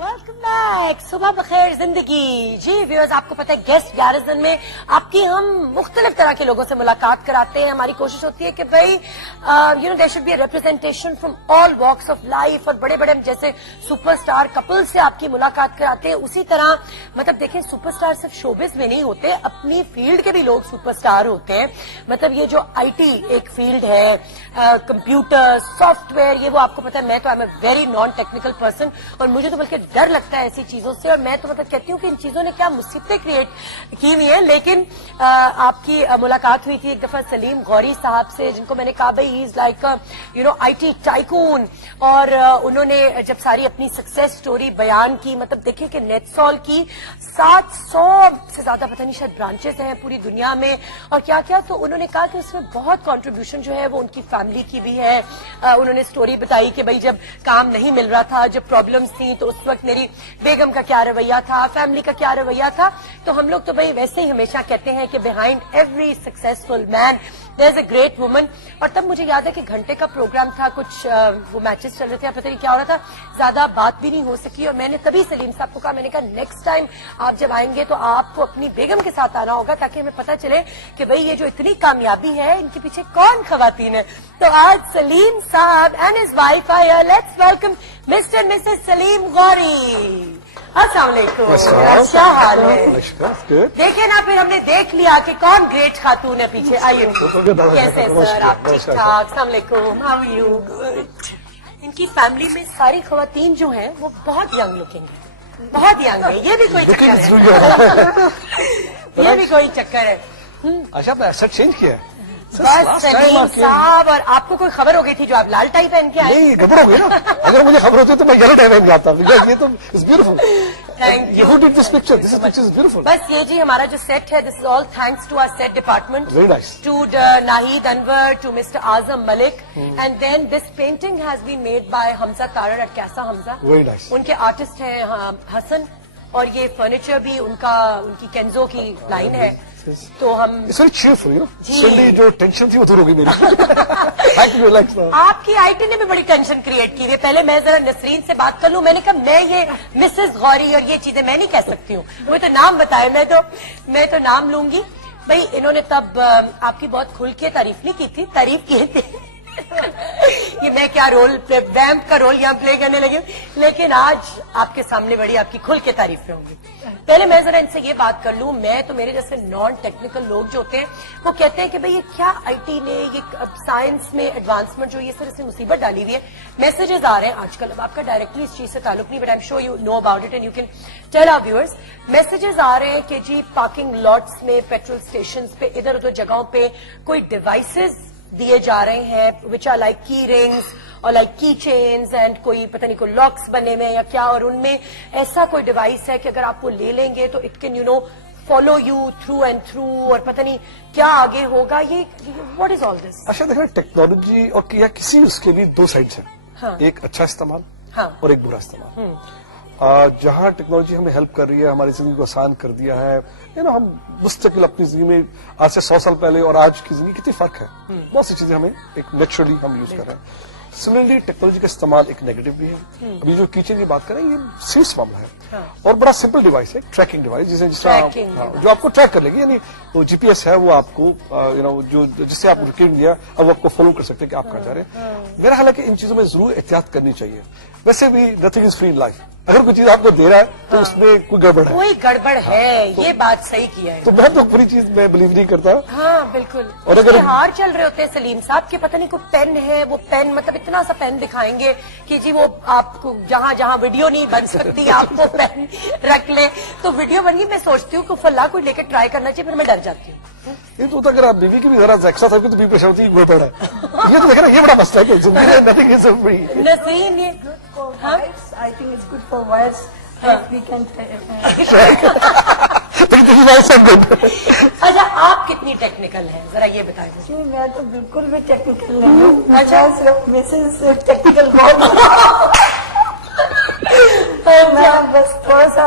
Welcome back. صبح بخیر زندگی. جی ویورز, آپ کو پتہ ہے گیسٹ گیرزن میں آپ کی ہم مختلف طرح کے لوگوں سے ملاقات کراتے ہیں. ہماری کوشش ہوتی ہے کہ بھائی there should be a representation from all walks of life, اور بڑے بڑے جیسے سپر اسٹار کپل سے آپ کی ملاقات کراتے ہیں, اسی طرح مطلب دیکھیں سپر اسٹار صرف شوبز میں نہیں ہوتے, اپنی فیلڈ کے بھی لوگ سپر اسٹار ہوتے ہیں. مطلب یہ جو آئی ٹی ایک فیلڈ ہے, کمپیوٹر سافٹ ویئر, یہ وہ آپ کو پتا ہے. میں تو I am a very non technical person, اور مجھے تو بلکہ ڈر لگتا ہے ایسی چیزوں سے, اور میں تو مطلب کہتی ہوں کہ ان چیزوں نے کیا مصیبتیں کریٹ کی ہوئی ہیں. لیکن آپ کی ملاقات ہوئی تھی ایک دفعہ سلیم غوری صاحب سے, جن کو میں نے کہا بھائی he is like I T tycoon, اور انہوں نے جب ساری اپنی سکسیس سٹوری بیان کی, مطلب دیکھیں کہ نیٹ سال کی 700 سے زیادہ پتہ نہیں شاید برانچز ہیں پوری دنیا میں, اور کیا کیا, تو انہوں نے کہا کہ اس میں بہت کنٹریبیوشن جو ہے وہ ان کی فیملی کی بھی ہے. انہوں نے سٹوری بتائی کہ بھائی جب کام نہیں مل رہا تھا, جب پرابلمز تھیں, تو اس وقت میری بیگم کا کیا رویہ تھا, فیملی کا کیا رویہ تھا. تو ہم لوگ تو بھائی ویسے ہی ہمیشہ کہتے ہیں کہ behind every successful man there is a great woman. اور تب مجھے یاد ہے کہ گھنٹے کا پروگرام تھا, کچھ وہ میچز چل رہے تھے, پتہ نہیں کیا ہو رہا تھا, زیادہ بات بھی نہیں ہو سکی. اور میں نے تبھی سلیم صاحب کو کہا, میں نے کہا نیکسٹ ٹائم آپ جب آئیں گے تو آپ کو اپنی بیگم کے ساتھ آنا ہوگا, تاکہ ہمیں پتہ چلے کہ بھئی یہ جو اتنی کامیابی ہے ان کے پیچھے کون خواتین ہے. تو آج Salim Sahab and his wife I are, let's welcome Mr Mrs Salim Ghori. السلام علیکم. اچھا حال ہے, دیکھیں نا, پھر ہم نے دیکھ لیا کہ کون گریٹ خاتون ہے پیچھے. آئیے, کیسے سر آپ؟ ٹھیک ٹھاک. السلام علیکم, ہاؤ آر یو؟ گڈ. ان کی فیملی میں ساری خواتین جو ہیں وہ بہت ینگ لکنگ ہیں, بہت ینگ ہے. یہ بھی کوئی چکر ہے, یہ بھی کوئی چکر ہے. اچھا, آپ نے ایسا چینج کیا ہے؟ بس سلیم صاحب, اور آپ کو کوئی خبر ہو گئی تھی جو آپ لال ٹائی پہن کے آئے؟ نہیں, خبر ہو گئی نا. اگر مجھے خبر ہوتی تو میں یلو ٹائی پہن کے آتا. یہ تو it's beautiful. Who did this picture? This picture is beautiful. بس یہ جی ہمارا جو سیٹ ہے, this is all thanks to our set department. Very nice. To Nahid Anwar, to Mr. Azam Malik, and then this painting has been made by Hamza Tarar at Kaisa Hamza. Very nice. ان کے artist ہیں حسن, اور یہ furniture بھی ان کی کینزو کی line ہے. تو ہم It's very cheerful, you know. جی, جو ٹینشن تھی وہ دور ہو گئی میری. I can relax now. آپ کی آئی ٹی نے بھی بڑی ٹینشن کریٹ کی ہے. پہلے میں ذرا نسرین سے بات کر لوں. میں نے کہا میں یہ مسز غوری اور یہ چیزیں میں نہیں کہہ سکتی ہوں, وہ تو نام بتائے, میں تو نام لوں گی. بھائی انہوں نے تب آپ کی بہت کھل کے تعریف نہیں کی تھی, تعریف کی تھی. یہ میں کیا رول ویمپ کا رول یہاں پلے کرنے لگی ہوں, لیکن آج آپ کے سامنے بڑی آپ کی کھل کے تعریفیں ہوں گی. پہلے میں ذرا ان سے یہ بات کر لوں, میں تو میرے جیسے نان ٹیکنیکل لوگ جو ہوتے ہیں وہ کہتے ہیں کہ بھئی یہ کیا آئی ٹی نے, یہ سائنس میں ایڈوانسمنٹ جو یہ سر اس نے مصیبت ڈالی ہوئی ہے. میسیجز آ رہے ہیں آج کل, اب آپ کا ڈائریکٹلی اس چیز سے تعلق نہیں, but I am sure you know about it and you can tell our viewers. Messages آ رہے ہیں کہ جی پارکنگ لاٹس میں, پیٹرول اسٹیشنز پہ, ادھر ادھر جگہوں پہ کوئی ڈیوائسز دیے جا رہے ہیں وچ آر لائک کی رنگز اور لائک کی چینز, اینڈ کوئی پتہ نہیں کوئی لاکس بنے ہوئے یا کیا, اور ان میں ایسا کوئی ڈیوائس ہے کہ اگر آپ وہ لے لیں گے تو it can follow you through and through, اور پتہ نہیں کیا آگے ہوگا. یہ واٹ از آل دس؟ اچھا دیکھیں, ٹیکنالوجی اور کیا کسی اس کے بھی دو سائڈس ہیں, ایک اچھا استعمال اور ایک برا استعمال. جہاں ٹیکنالوجی ہمیں ہیلپ کر رہی ہے, ہماری زندگی کو آسان کر دیا ہے, ہم مستقل اپنی زندگی میں آج سے 100 سال پہلے اور آج کی زندگی کتنی فرق ہے. بہت سی چیزیں ہمیں ایک نیچرلی ہم یوز کر رہے ہیں. سملرلی ٹیکنالوجی کا استعمال ایک نیگیٹو بھی ہے. ابھی جو کیچن کی بات کریں, یہ سیریس معاملہ ہے اور بڑا سمپل ڈیوائس ہے, ٹریکنگ ڈیوائس, جس طرح جو آپ کو ٹریک کر لے گی. یعنی وہ جی پی ایس ہے, وہ آپ کو جس سے آپ کو ریکارڈ دیا, اب وہ آپ کو فالو کر سکتے ہیں کہ آپ کہاں جا رہے ہیں. میرا خیال ہے کہ ان چیزوں میں ضرور احتیاط کرنی چاہیے. ویسے بھی nothing is free in life. اگر کوئی چیز آپ کو دے رہا ہے تو اس میں کوئی گڑبڑ ہے, کوئی گڑبڑ ہے, یہ بات صحیح کیا ہے. تو میں تو پوری چیز میں بلیو نہیں کرتا. ہاں بالکل. اور اگر ہار چل رہے ہوتے ہیں سلیم صاحب کے, پتہ نہیں کوئی پین ہے, وہ پین مطلب اتنا سا پین دکھائیں گے کہ جی وہ آپ کو جہاں جہاں ویڈیو نہیں بن سکتی آپ کو پین رکھ لیں تو ویڈیو بن گئی. میں سوچتی ہوں کہ فلاں کوئی لے کے ٹرائی کرنا چاہیے, پھر میں ڈر جاتی ہوں. یہ تو اگر آپ بیوی کی بھی ذرا ایکسٹرا تھا تو بھی پریشر ہوتی ہے, گڑبڑ ہے. یہ تو دیکھنا, یہ بڑا مسئلہ ہے کہ زندگی میں نتھنگ از فری. نسیم, یہ I think it's good for wives. We can. اچھا, آپ کتنی ٹیکنیکل ہیں ذرا یہ بتائیں. میں تو بالکل بھی ٹیکنیکل نہیں ہوں. اچھا, صرف مسز ٹیکنیکل بہت. میں بس تھوڑا سا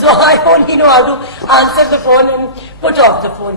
So I only know how to answer the phone and put off the phone.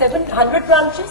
700 branches?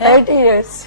30 years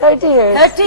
30 years 30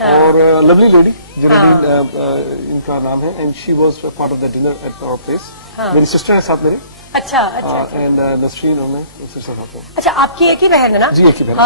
اور لولی لیڈی جنرل ان کا نام ہے and she was part of the dinner at our place. میری سسٹر ہے ساتھ میری. اچھا اچھا. اینڈ نسرین ہوں میں. اچھا آپ کی ایک ہی بہن ہے نا؟ جی ایک ہی بہن.